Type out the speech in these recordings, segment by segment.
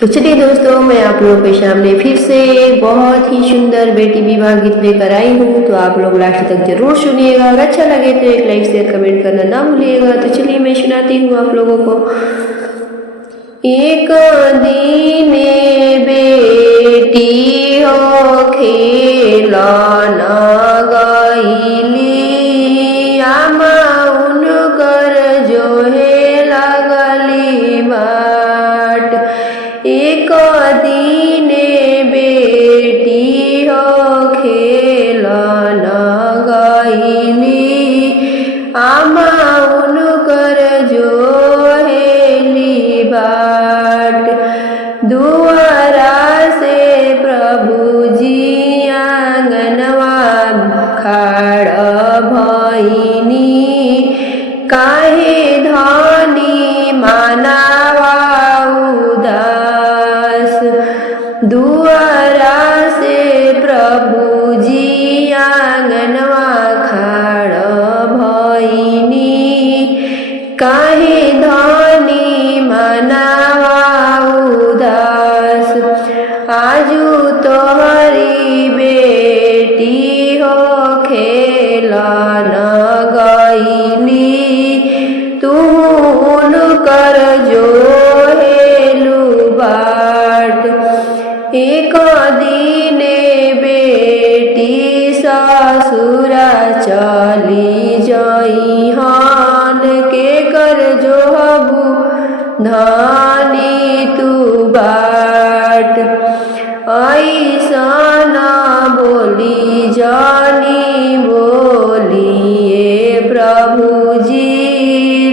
तो चलिए दोस्तों, मैं आप लोगों के सामने फिर से एक बहुत ही सुंदर बेटी विवाह गीत लेकर आई हूँ। तो आप लोग लास्ट तक जरूर सुनिएगा। अगर अच्छा लगे तो एक लाइक शेयर कमेंट करना ना भूलिएगा। तो चलिए मैं सुनाती हूँ आप लोगों को। एक दीने बेटी हो खेलना गईली, आमा उनकर जोहे लगली बाट। एक दीने बेटी हो खेलना गईली, आमा उनकर जोहेली बाट। दुआरा से प्रभु जी आंगनवा खाड़ भईनी, काहे धनी मानावा उदास। दुआरा से प्रभु जी आंगनवा खाड़ भईनी, काहे धनी मानावा उदास। आजू तोहरी बेटी हो खेलना गईली, तू उनकर जोहेलू बाट। एक दीने बेटी ससुरा चली जइहन, के कर जोहबू धनी तू बाट। ऐसन बोली जानी बोलिए प्रभु जी,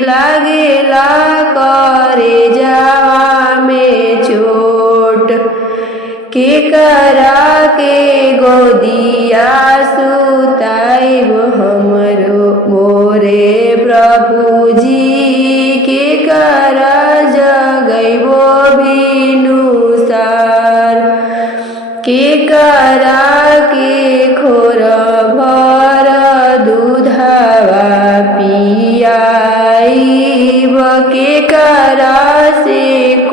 लागेला करे जावा में चोट। के करा के गोदिया सुताइब हमरो मोरे प्रभु जी, के करा जगैबो भिनुसार। के करा के खोर भर दूधवा पियाइब, के करा से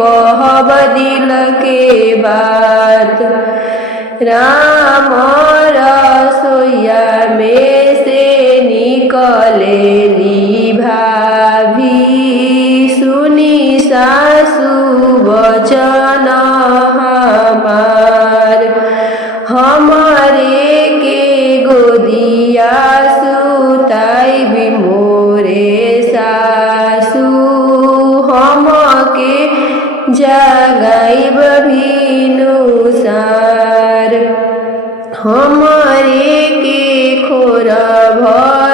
कहब दिल के बात। राम रसोइया में से निकलेली भाभी, सुनी सासु वचन हमार। हमारे के गोदिया सुताइबी मोरे सासु, हमके जगाइब भिनुसार। हमारे के खोर भर